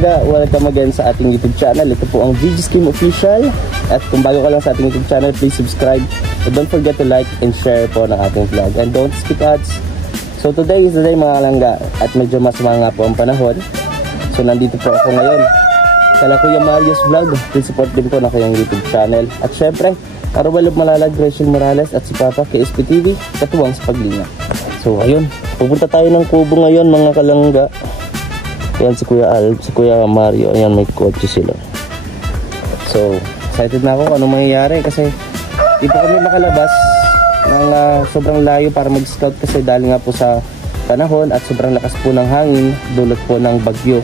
kalangga, welcome again sa ating YouTube channel. Ito po ang VG Scheme Official. At kung bago ka lang sa ating YouTube channel, please subscribe. And don't forget to like and share po ng ating vlog. And don't skip ads. So today is the day mga kalangga. At medyo masama nga po ang panahon. So nandito po ako ngayon kala Kuya Mario's Vlog. Please support din po na kayong YouTube channel. At syempre, Arwalog Malalag, Rachel Morales at si Papa KSP TV, katuwang sa paglinga. So ayun, pupunta tayo ng kubo ngayon mga kalangga. Ayan si Kuya Alb, si Kuya Mario, ayan may kotse sila. So excited na ako kung anong mangyayari kasi di pa kami makalabas ng sobrang layo para mag-scout kasi dahil nga po sa panahon at sobrang lakas po ng hangin, dulot po ng bagyo.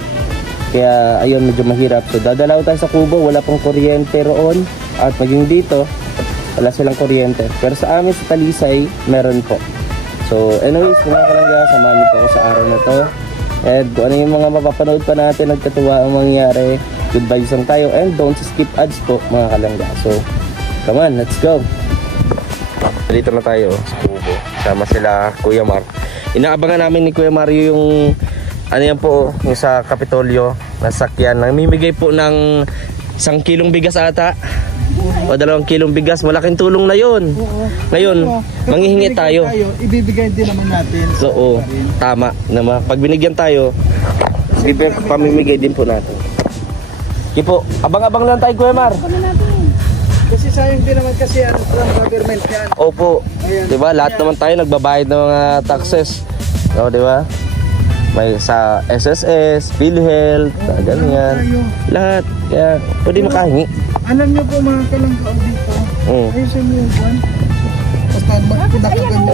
Kaya ayun, medyo mahirap. So dadalaw tayo sa kubo, wala pong kuryente roon at maging dito wala silang kuryente. Pero sa amin sa Talisay meron po. So anyways mga kalangga, samahan niyo po ako sa araw na to. And kung ano yung mga mapapanood pa natin, nagkatuwa ang mangyayari, good vibes lang tayo. And don't skip ads po mga kalangga. So come on, let's go. Dito na tayo sa kubo. Sama sila Kuya Mar. Inaabangan namin ni Kuya Mario yung ano yan po, yung sa Kapitolyo na sakyan. Namimigay po ng 1 kilong bigas ata o 2 kilong bigas. Malaking tulong na yun. Ngayon, manghihingi tayo. Ibibigay din naman natin. So, tama naman. Pag binigyan tayo, pamimigay din po natin. Sige po, abang-abang lang tayo Kuya Mar. Kasi sayang din naman kasi from government yan. Opo. Diba? Lahat naman tayo nagbabayad ng mga taxes. O, diba? May sa SSS, PhilHealth, ganyan. Lahat. Kaya pwede makahingi. Alam nyo po mga kalangga dito. Ayusin mo yung one. Basta nakaganda.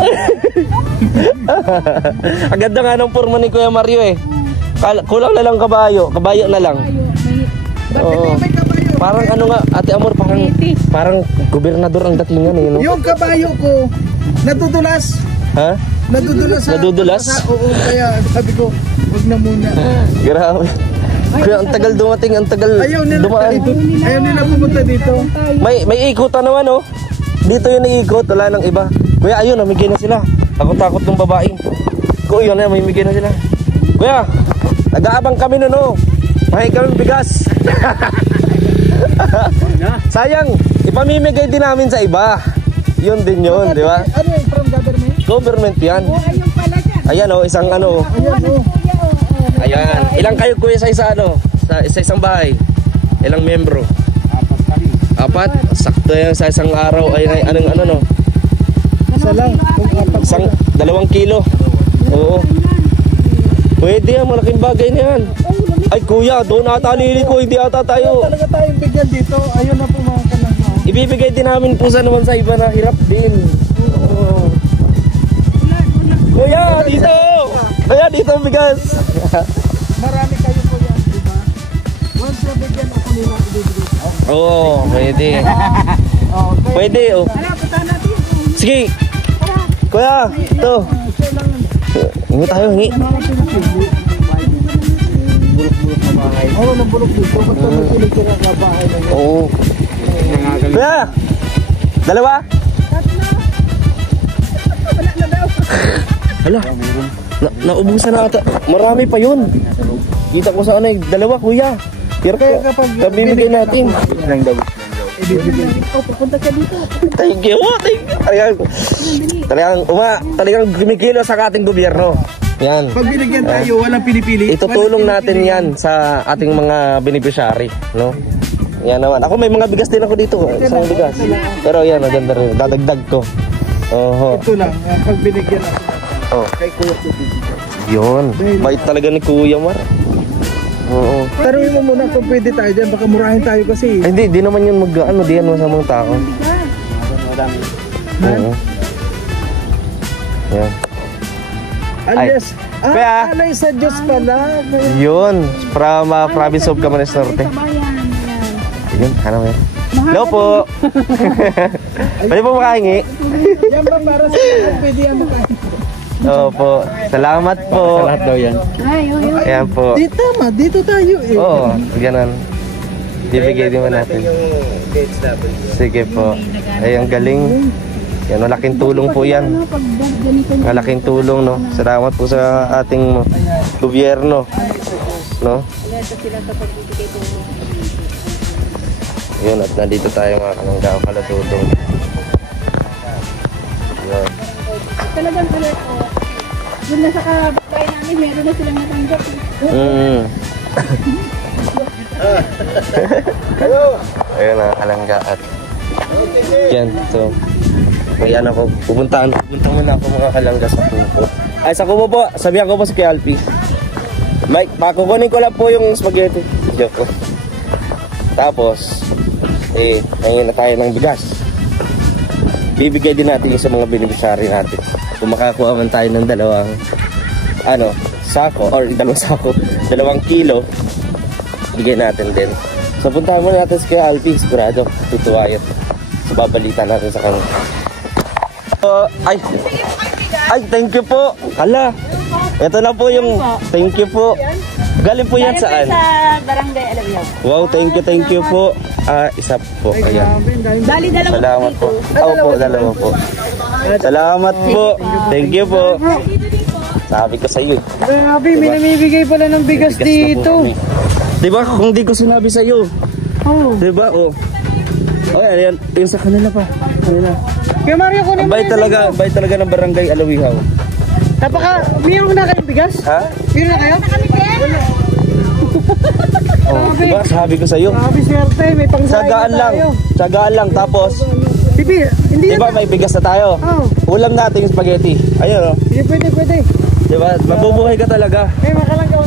Ang ganda nga ng forma ni Kuya Mario eh. Kulang na lang kabayo. Kabayo na lang. Oo. Parang ano nga, Ate Amor, parang gobernador ang datingan eh. No? Yung kabayo ko, nadudulas. Ha? Nadudulas. Nadudulas? Oo, kaya sabi ko, wag na muna. Grabe. Kaya ang tagal dumating, ang tagal dumaan. Ayaw nila pumunta dito. May ikutan naman oh. Dito yung iikot, wala nang iba. Kuya, ayun, namigay na sila. Takot-takot ng babae. Kuya, yun na, may migay na sila. Kuya, nag-aabang kami nun oh. Mahay kami bigas. Sayang, ipamimigay din namin sa iba. Yun din yun, di ba? Ano yung from government? Government yan. Ayun pala dyan. Ayan oh, isang ano. Ayan o. Ayan, ilang kayo kuya sa isa ano? Sa isang bahay? Ilang membro? 4 kami. 4? Sakto yan sa isang araw. Ay, anong ano no? Isa lang. 2 kilo. Oo. Pwede yan, malaking bagay na yan. Ay kuya, doon ata nili ko, hindi ata tayo. Talaga tayong bigyan dito. Ayun na po mga kalangga. Ibibigay din namin po sa naman sa iba na hirap din. Oo. Kuya, dito! Kuya, dito bigas! Marami kayo po yan, diba? Once na bigyan ako nila, ibibigay. Oo, pwede. Pwede, oh. Sige! Kuya, ito. Hingi tayo, hingi. Bulok-bulok na bahay. Oo, nabulok dito. Basta magpilig ka na bahay na yun. Oo. Kuya! 2? Hala, naubusan na ata. Marami pa yun. Kita ko sa ano eh, 2 kuya. Pero kaya kapag bibigay natin. Ibibigay. Pupunta ka dito. Thank you. Talagang kumikilo sa ating gobyerno. Yan. Pag binigyan tayo, walang pinipili. Itutulong natin yan sa ating mga beneficiary, no? Yan naman. Ako may mga bigas din ako dito. Isang bigas. Pero yan, maganda rin. Dadagdag ko. Oho. Ito lang, pag binigyan ako. Oh. Kay Kuya Tubig. Yun. Bait talaga ni Kuya Mar. Oo. Taruin mo muna kung pwede tayo dyan. Baka murahin tayo kasi. Ay, di naman yun mag-ano. Di yan masamang tao. Madami. Oo. Yan. Alias. Kuya. Alay sa Diyos pala. Yun. From province of Camarines Norte. Yun, hanap yan. Hello po. Pwede po makahingi. Yan ba para sa kung pwede yan makahingi? Opo. Salamat po. Sa lahat daw yan. Ayan po. Dito tayo eh. Oo, ganun. Bibigay din mo natin. Sige po. Ay, ang galing. Yan, malaking tulong po yan. Malaking tulong, no? Salamat po sa ating gobyerno, no? alerto sila sa pagbibigay ko. Yun, at nandito tayo mga kalangga, kalatudong. Yun. Talagang alerto. Doon na sa kababay namin, meron na silang natanggap. Ayun mga kalangga at yan, so may ano ko, pupunta muna ako mga kalangga sa Kubo. Ay, sa Kubo po, sabihan ko po si Kuya Alpi. Mike, pakukunin ko lang po yung spaghetti. Joke ko. Tapos, ngayon na tayo ng bigas. Bibigay din natin yung sa mga beneficiary natin. Kung makakuha man tayo ng dalawang sako, or dalawang kilo, bigay natin din. So, puntahan muna natin si Kuya Alpi. Sigurado, tutuwa yun. So, babalita natin sa kanila. Ay, thank you po. Hala, ito na po yung thank you po. Galing po yan saan? Sa Barangay Alawiao. Wow, thank you po. Isa po. Ayan. Bali, dalawa Salamat po. Opo, dalawa po. Salamat po. Thank you po. Sabi ko sa iyo. Grabe, may namibigay pala ng bigas dito. Diba kung di ko sinabi sa iyo? Oh. Diba? Oh. Oh, yan. Yung sa kanila pa. Kanila. Kaya Mario, kunin mo. Bay talaga ng Barangay Alawiao. Mayroon na kayong bigas? Ha? Mayroon na kayo? Oh, diba? Sabi ko sa iyo. Grabe swerte, may pangsahin na tayo. Tsagaan lang. Tapos, Bibi, hindi diba may bigas na tayo? Oh. Ulam natin yung spaghetti. Ayun, oh. Hindi pwede. Diba? Mabubuhay ka talaga. Makalanggaw.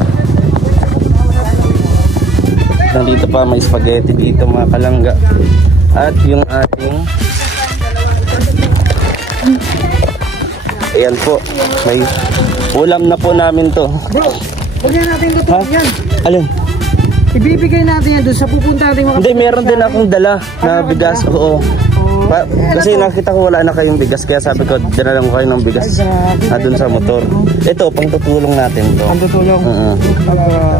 Nandito pa may spaghetti dito mga kalangga. At yung ating ayan po, may ulam na po namin to. Bro, huwag yan natin lutuin yan. Alin? Ibibigay natin yan doon sa pupunta natin mga... Hindi, meron din akong dala na bigas. Oo. Kasi nakita ko wala na kayong bigas, kaya sabi ko dinalang ko kayo ng bigas na dun sa motor. Ito, pang tutulong natin to. Ang tutulong?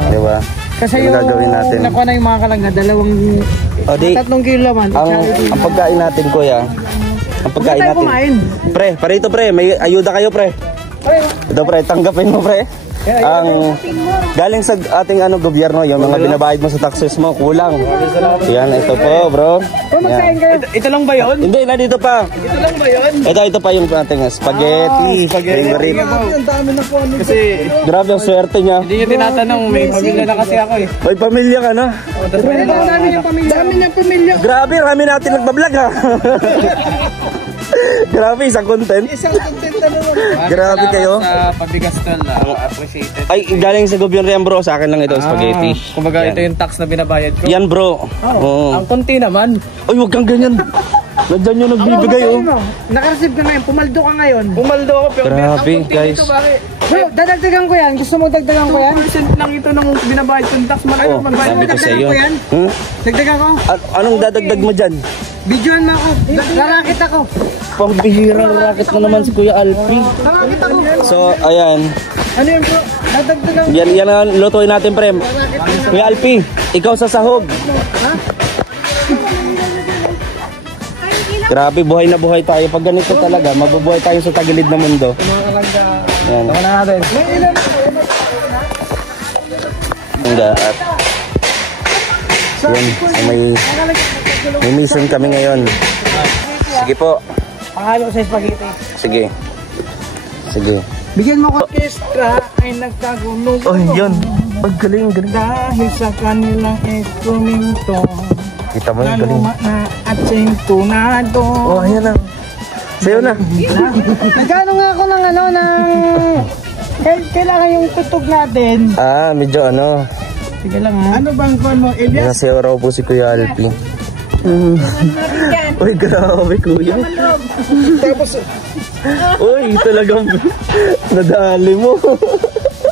Diba? Kasi yung gagawin natin, nakuha na yung mga kalangga, 3 kilo laman. Ang pagkain natin, kuya, ang pagkain natin. Pre, parito pre, may ayuda kayo pre. Ito pre, tanggapin mo pre. Ang galing sa ating gobyerno, yung mga binabayad mo sa taxes mo, kulang. Yan, ito po bro. Ito lang ba yun? Hindi, nandito pa. Ito lang ba yun? Ito pa yung ating spaghetti. Favorite. Ang dami na po. Kasi grabe ang swerte niya. hindi nyo tinatanong, may pamilya na kasi ako eh. May pamilya ka na. Dami niyang pamilya. Grabe, rami natin nagbablog ha. Grabe, isang content. Isang content na naman. Grabe kayo. Sa pabigas tol, appreciated. Ay, galing sa gobyerno yan bro. Sa akin lang ito, spaghetti. Kumbaga ito yung tax na binabayad ko. Yan bro. Oo. Ang konti naman. Ay, huwag kang ganyan. Nandiyan yung nagbibigay oh. Naka-receive ka ngayon, pumaldo ka ngayon. Pumaldo ako pero Grabe guys. Bro, dadagdagan ko yan. Gusto mo dagdagan ko yan? 2% lang ito nung binabayad kong tax. Malaki Oh, magbayad. sabi ko sa iyo. Dagdagan ko. Anong dadagdag mo dyan? Videoan mo ako. Larakit ako. Pambihirang racket na naman si Kuya Alpi. Larakit ako. So, ayan. Ano yun bro? Dadagdagan ko. Yan ang lutuin natin, pre. Kuya Alpi, ikaw sa sahog. Grabe, buhay na buhay tayo. Pag ganito talaga, mabubuhay tayo sa tagilid na mundo. Yan. Tama na natin. At yun, so may mission kami ngayon. Sige po. Pangalo sa spaghetti. Sige. Bigyan mo ko extra ay nagkagulo. Oh, yun. Galing. Dahil sa kanilang instrumento. Kita mo yung galing. Na at sintunado. Oh, ayan na. Sayo na. Nagkano nga ako ng kailangan yung tutog natin. Medyo Sige lang ha. Ano bang kung mo, Elias? Nasayaw raw po si Kuya Alpi. Uy, grabe kuya. Tapos, uy, talagang nadali mo.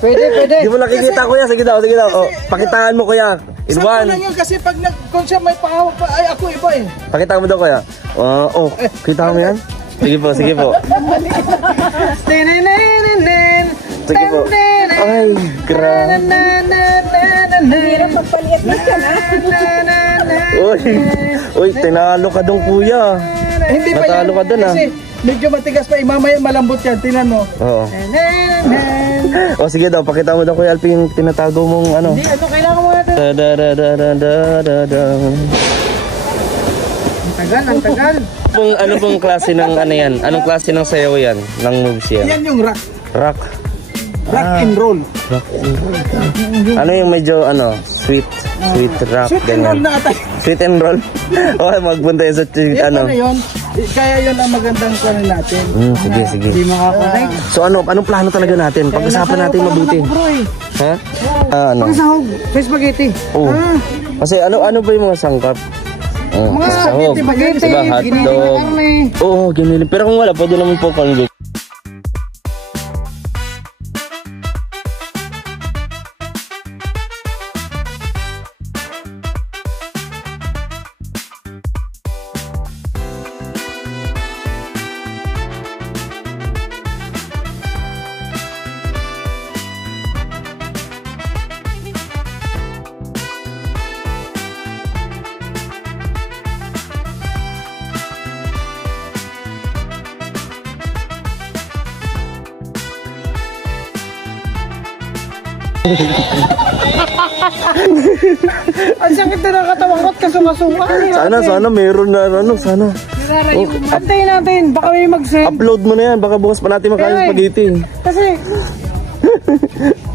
pwede. Di mo nakikita kuya. Sige daw. Oh, pakitaan mo kuya. In sakto one. lang yun kasi pag kung siya may pahawak pa, ay ako iba eh. Pakitaan mo daw kuya. Kita mo yan? Sige po. Sige po. Ay, grabe. Hirap magpaliit na siya na. Uy, tinalo ka dong kuya. Hindi pa Natalo yan. ka dun, Kasi medyo matigas pa. Mamaya malambot yan. Tingnan mo. Oo. Nen. O sige daw, pakita mo daw Kuya Alpi yung tinatago mong ano. Hindi, ano kailangan mo natin? Ang tagal. Ano pong klase ng ano yan? Anong klase ng sayaw yan? Ng moves yan? Yan yung rock. Rock. Rock and roll. Rock and roll. Ano yung medyo ano, sweet rock, Sweet and roll ganyan. na atay. Sweet and roll? O, magpunta yun sa Yan ano. na yun. Kaya yun ang magandang kunin natin. Sige. Hindi makakonect. So anong plano talaga natin? Pag-usapan natin mabuti. Ha? Ano? Pag-sahog. May spaghetti. Oo. Kasi ano ba yung mga sangkap? Mga sahog. spaghetti, Diba, giniling hotdog. na karne. Oo, giniling. Pero kung wala, pwede naman po convict. Ang sakit na ng katawan ko at kasukasuka. Sana meron na ano, sana. Antayin natin, baka may mag-send. Upload mo na yan, baka bukas pa natin makain Kaya, spaghetti. Kasi,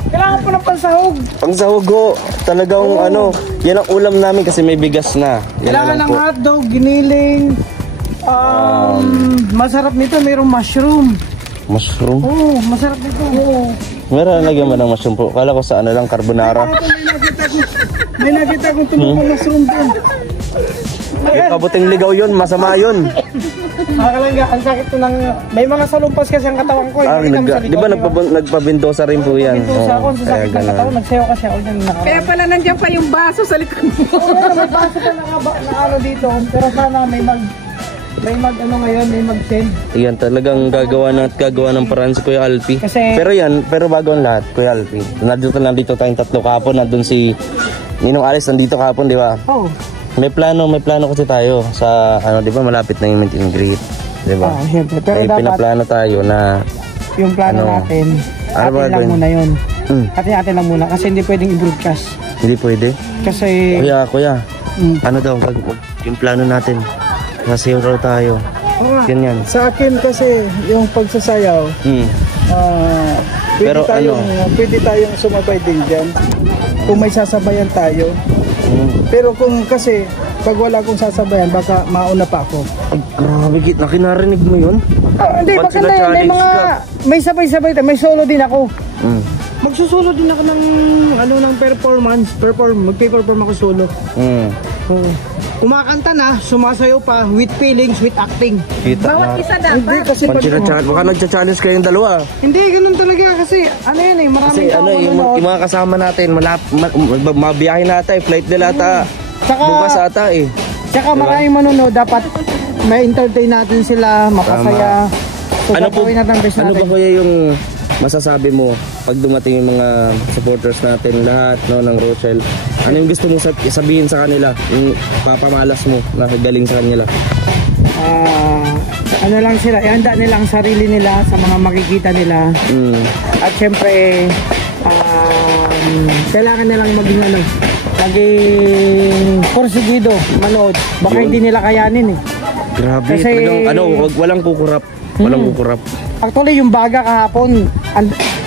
kailangan po ng pansahog. Pang sahog ko, talagang ano, yan ang ulam namin kasi may bigas na. Yan Kailangan lang ng po. hotdog, giniling. Masarap nito, mayroong mushroom. Mushroom? Oo, masarap nito. Oo. Meron lagyan mo ng mushroom po. Kala ko sa ano lang, carbonara. May nakita kong tumukong mushroom din. Yung kabuting ligaw yun, masama yun. Nakakalangga, ang sakit to ng... May mga salumpas kasi ang katawan ko. Di ba nagpabindosa rin po yan? Pintusa ako sa sakit ng ganun. katawan. Nagsayo kasi ako dyan. Kaya pala nandiyan pa yung baso sa likod mo. Oo, may baso pa na ano dito. Pero sana may mag-send. Yan, talagang gagawa ng paraan si Kuya Alpi. Kasi- Pero bago ang lahat, Kuya Alpi. Nandito tayong tatlo kahapon. Nandun si Ninong Alice, nandito kahapon, di ba? Oo. May plano kasi tayo sa ano, di ba, malapit na yung meet and greet, di ba? Siyempre. Pero May dapat pinaplano tayo na yung plano ano, natin, ano ba atin lang gawin? muna yun. Hmm. Atin lang muna kasi hindi pwedeng i-broadcast. Hindi pwede. Kasi... Kuya, ano daw, yung plano natin. Sasayaw raw tayo. Ganyan. Sa akin kasi yung pagsasayaw, Pero pwede tayong sumabay din dyan kung may sasabayan tayo. Pero kung kasi pag wala akong sasabayan baka mauna pa ako. Ay, grabe, nakinarinig mo yun? Hindi, Pag baka may sina-challenge mga ka. may sabay-sabay tayo, may solo din ako. Mm. Magsusolo din ako ng magpe-perform ako solo. Kumakanta na, sumasayaw pa with feelings, with acting. Kita Bawat na. isa Hindi dapat. kasi pag Baka nagcha-challenge kayong dalawa. hindi ganun talaga kasi ano yan eh, maraming Kasi tao ano, yung mga kasama natin, mabiyahe na ata, flight nila ata. Tsaka- Bukas ata eh. Tsaka maraming manonood, dapat may entertain natin sila, mapasaya. So, Ano po, gagawin natin ang best ano ba natin. kuya yung masasabi mo pag dumating yung mga supporters natin lahat no ng Rochelle? Ano yung gusto mo sabihin sa kanila? Yung papamalas mo na galing sa kanila? Ano lang sila, ihanda nila ang sarili nila sa mga makikita nila. At syempre, kailangan nilang maging porsigido, manood. Baka Yun. hindi nila kayanin eh. Grabe, Kasi- talagang walang kukurap. Walang kukurap. Actually, yung baga kahapon,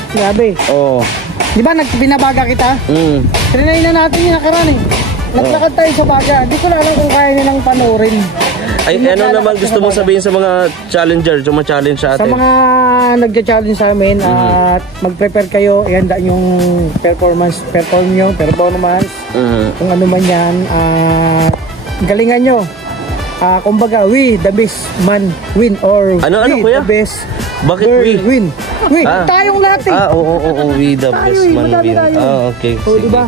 grabe. Oo. Di ba, binabaga kita? Trinay na natin yung nakaraan eh. Naglakad tayo sa baga. Di ko na alam kung kaya nilang panoorin. Ay, ano naman gusto mo sabihin sa mga challenger, yung mga challenge sa Sa atin? mga nagja-challenge sa amin at mag-prepare kayo, ihanda yung perform nyo, kung ano man yan, galingan nyo. Kumbaga, we the best man win or Ano, we kuya? the best Bakit girl we? win. We, Ah. tayong lahat eh. Oo, we the best man madami win. tayo. Okay, O, sige. diba?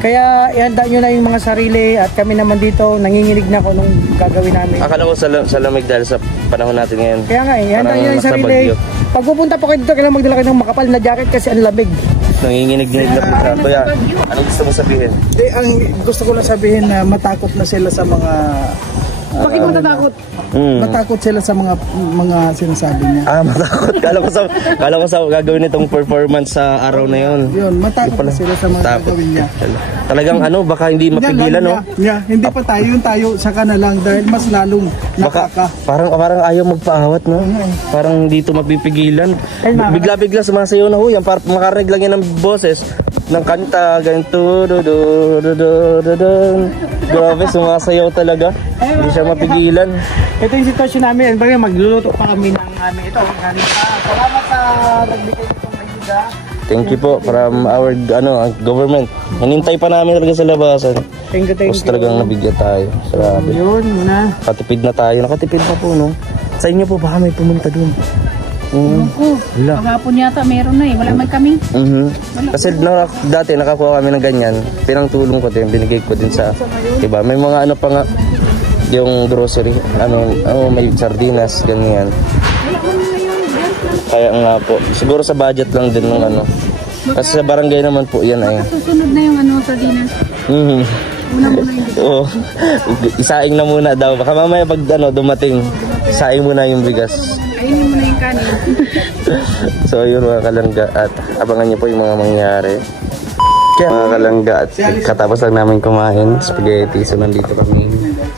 Kaya ihanda nyo na yung mga sarili at kami naman dito, nanginginig na ako nung gagawin namin. Akala ko sa lamig dahil sa panahon natin ngayon. Kaya nga eh, ihanda Parang nyo na yung nasa sarili. Bagyo. Pag pupunta po kayo dito, kailangan magdala kayo ng makapal na jacket kasi ang lamig. Nanginginig-nginig na po siya. Kuya, anong gusto mo sabihin? Ang gusto ko lang sabihin na matakot na sila sa mga Bakit matatakot? Natakot sila sa mga sinasabi niya. Matakot. Kala ko sa gagawin itong performance sa araw na yun. Yun, matakot sila sa mga gagawin niya. Talagang baka hindi mapigilan, no? Hindi pa tayo, saka na lang dahil mas lalong nakaka. Parang ayaw magpaawat, no? Parang dito mapipigilan. Bigla-bigla sumasayaw na ho yan. Para makarinig lang yan ng boses ng kanta, ganito. Grabe, sumasayaw talaga. Hindi siya mapigilan. Ito yung sitwasyon namin. Magluluto pa kami ng ito. Salamat sa nagbigay nitong ayuda. Thank you po from our government. Hinintay pa namin talaga sa labasan. Thank you. Tapos talagang nabigyan tayo. Grabe. Yun, muna. Katipid na tayo. Nakatipid pa po, no? Sa inyo po, baka may pumunta dun. Kahapon yata meron na wala man kami. Kasi dati nakakuha kami ng ganyan, pinangtulong ko din, binigay ko din sa iba. May mga pa nga yung grocery, may sardinas, ganyan. Kaya nga po, siguro sa budget lang din ng kasi sa barangay naman po yan ay. Susunod na yung sardinas. Una muna yung isaing na muna daw, baka mamaya pag dumating, isaing muna yung bigas. Ayun muna yung kanin. So yun mga kalangga, at abangan niyo po yung mga mangyari. Mga kalangga, at katapos lang namin kumain spaghetti, so nandito kami.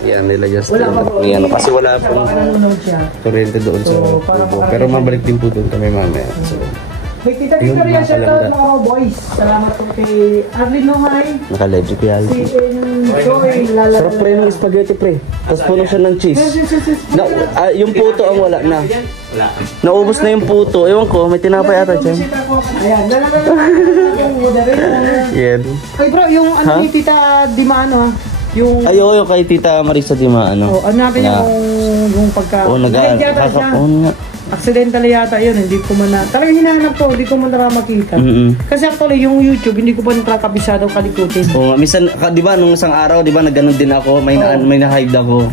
Yan nila Justin. Kasi wala pong kuryente doon sa kubo. Pero mabalik din po doon kami mamaya. So, Kita rin siya mga boys. Salamat po kay Arvin Nohay. Naka-live ko yan. Si Joy Lala. Sarap pre ng spaghetti pre. Tapos puno siya ng cheese. Yung puto ang wala na. Naubos na yung puto. Ewan ko, may tinapay ata dyan. Ayan, Yan. Ay bro, yung ni Tita Dimano yung yung kay Tita Marisa Dimano. ano natin yung pagka accidental yata yun, hindi ko man talagang hinahanap ko, hindi ko man makita. Kasi actually yung YouTube hindi ko pa nakakabisado kalikutin. Minsan di ba nung isang araw, di ba nagganon din ako, may na-hide ako.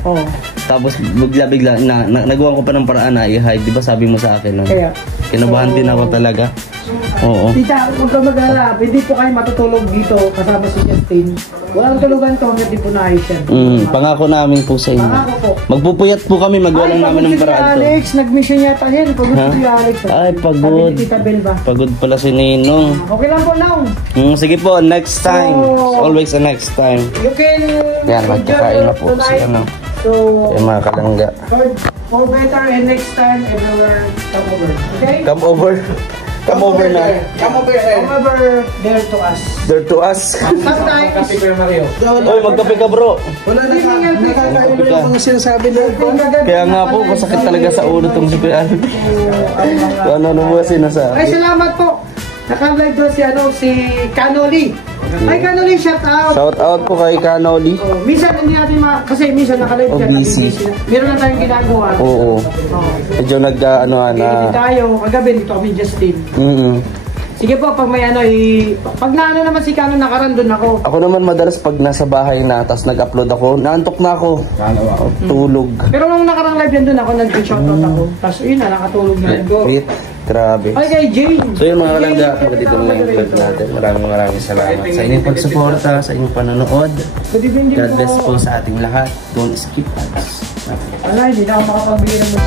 Tapos bigla nagawa ko pa ng paraan na i-hide, di ba sabi mo sa akin, no? Kaya kinabahan din ako talaga. Tita, huwag ka mag-alala, hindi po kayo matutulog dito kasama si Justin. Walang tulugan to, hindi po naayos yan. Pangako namin po sa inyo. Pangako po. Magpupuyat po kami, magawa lang namin ng paraan to. Alex, nag-mission yata yan. Pagod si Alex. Ay, pagod. Sabi ni Tita Bel ba? Pagod pala si Ninong. Okay lang po, Naong. Sige po, next time. Always a next time. You can yan, magkakain na po siya, no? So, mga kalangga. For better and next time, everywhere, come over. Okay? Come over. Come over na. Come over there to us. There to us. Sometimes. Oy, magkape ka bro. Wala nakakain mo yung mga sinasabi na Kaya nga po, masakit talaga sa ulo itong si Kuya Alvin. Ano mo sinasabi? Ay, salamat po. Naka-live doon si Canoli. Ay, Canoli, shout out. Shout out po kay Canoli. Minsan hindi natin kasi minsan naka-live siya. Busy. Meron na tayong ginagawa. Oo. Medyo Hindi tayo. Kagabi dito kami Justin. Sige po, pag may pag naman si Canon nakarandon ako. Ako naman madalas pag nasa bahay na, tapos nag-upload ako, naantok na ako. Tulog. Pero nung nakarang live yan doon ako, nag-shoutout ako. Tapos yun na, nakatulog na. Grabe. Ay, kay Jane. So yun mga kalangga, dito na yung vlog natin. Maraming salamat sa inyong pagsuporta, sa inyong panonood. God bless po sa ating lahat. Don't skip us. Wala, hindi na ako makapagbili ng